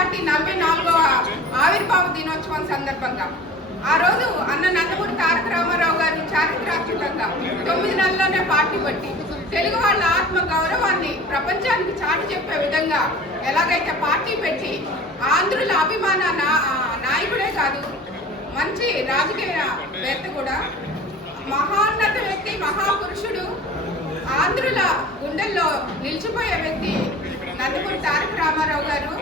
Party 44వ ఆవిర్భావ దినోత్సవం సందర్భంగా ఆ రోజు అన్న నందమూరి తారక రామారావు గారు చారిత్రాత్మకంగా 9 నెలల్లోనే పార్టీ పెట్టి తెలుగు వాళ్ళ ఆత్మ గౌరవాన్ని ప్రపంచానికి చాటి చెప్పే విధంగా ఎలాగైతే పార్టీ పెట్టి ఆంధ్రుల అభిమాన నాయకుడే కాదు, మంచి రాజకీయవేత్త కూడా, మహోన్నత వ్యక్తి, మహాపురుషుడు, ఆంధ్రుల గుండెల్లో నిలిచిపోయే వ్యక్తి నందమూరి తారక రామారావు గారు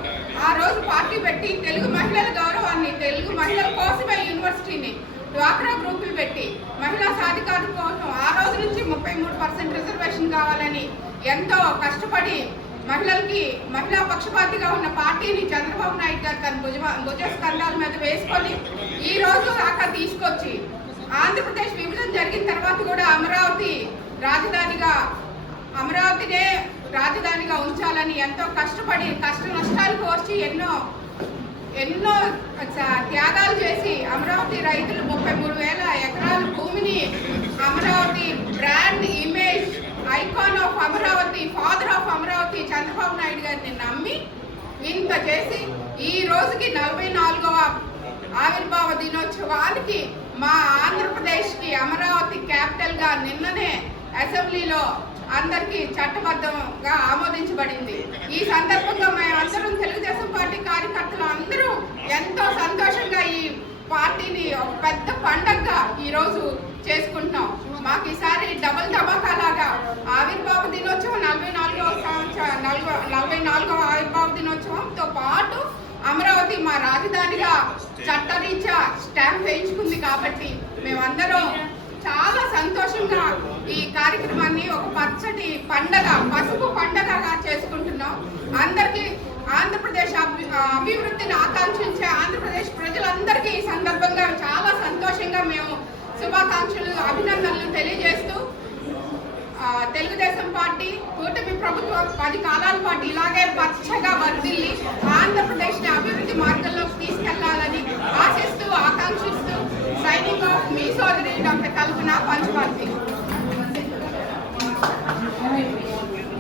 ఆ రోజు పార్టీ పెట్టి తెలుగు మహిళల గౌరవాన్ని, తెలుగు మహిళల కోసమే యూనివర్సిటీని, డ్వాక్రా గ్రూపులు పెట్టి మహిళా సాధికారత కోసం ఆ రోజు నుంచి 33% రిజర్వేషన్ కావాలని ఎంతో కష్టపడి మహిళా పక్షపాతిగా ఉన్న పార్టీని చంద్రబాబు నాయుడు గారు తన భుజ స్కంధాల మీద వేసుకొని ఈ రోజు దాకా తీసుకొచ్చి ఆంధ్రప్రదేశ్ విభజన జరిగిన తర్వాత కూడా అమరావతినే రాజధానిగా ఉంచాలని ఎంతో కష్టపడి కష్ట నష్టాలు కోర్చి ఎన్నో త్యాగాలు చేసి అమరావతి రైతులు 33,000 ఎకరాల భూమిని Amaravati brand image icon of Amaravati, father of Amaravati Chandrababu Naidu గారిని నమ్మి ఇంత చేసి ఈ రోజుకి 44వ ఆవిర్భావ దినోత్సవానికి మా ఆంధ్రప్రదేశ్కి అమరావతి క్యాపిటల్గా నిన్ననే అసెంబ్లీలో అందరికీ చట్టబద్ధంగా ఆమోదించబడింది. ఈ సందర్భంగా మేమందరం తెలుగుదేశం పార్టీ కార్యకర్తలు అందరూ ఎంతో సంతోషంగా ఈ పార్టీని ఒక పెద్ద పండగగా ఈరోజు చేసుకుంటున్నాం. మాకు ఈసారి డబుల్ ధమాకా లాగా ఆవిర్భావ దినోత్సవం 44వ ఆవిర్భావ దినోత్సవంతో పాటు అమరావతి మా రాజధానిగా చట్టరీత్యా స్టాంప్ వేయించుకుంది కాబట్టి మేమందరం చాలా సంతోషంగా ఈ కార్యక్రమాన్ని ఒక పచ్చటి పండగ, పసుపు పండగగా చేసుకుంటున్నాం. అందరికీ ఆంధ్రప్రదేశ్ అభివృద్ధిని ఆకాంక్షించే ఆంధ్రప్రదేశ్ ప్రజలందరికీ ఈ సందర్భంగా చాలా సంతోషంగా మేము శుభాకాంక్షలు, అభినందనలు తెలియజేస్తూ తెలుగుదేశం పార్టీ కూటమి ప్రభుత్వం 10 కాలాల పాటు ఇలాగే పచ్చగా వర్ధిల్లి ఆంధ్రప్రదేశ్ని అభివృద్ధి మార్గంలోకి తీసుకెళ్లాలని ఆశిస్తూ, ఆకాంక్షిస్తూ సైనింగ్ ఆఫ్ మీ సోదరి డాక్టర్ కల్పన పంచపార్టీ.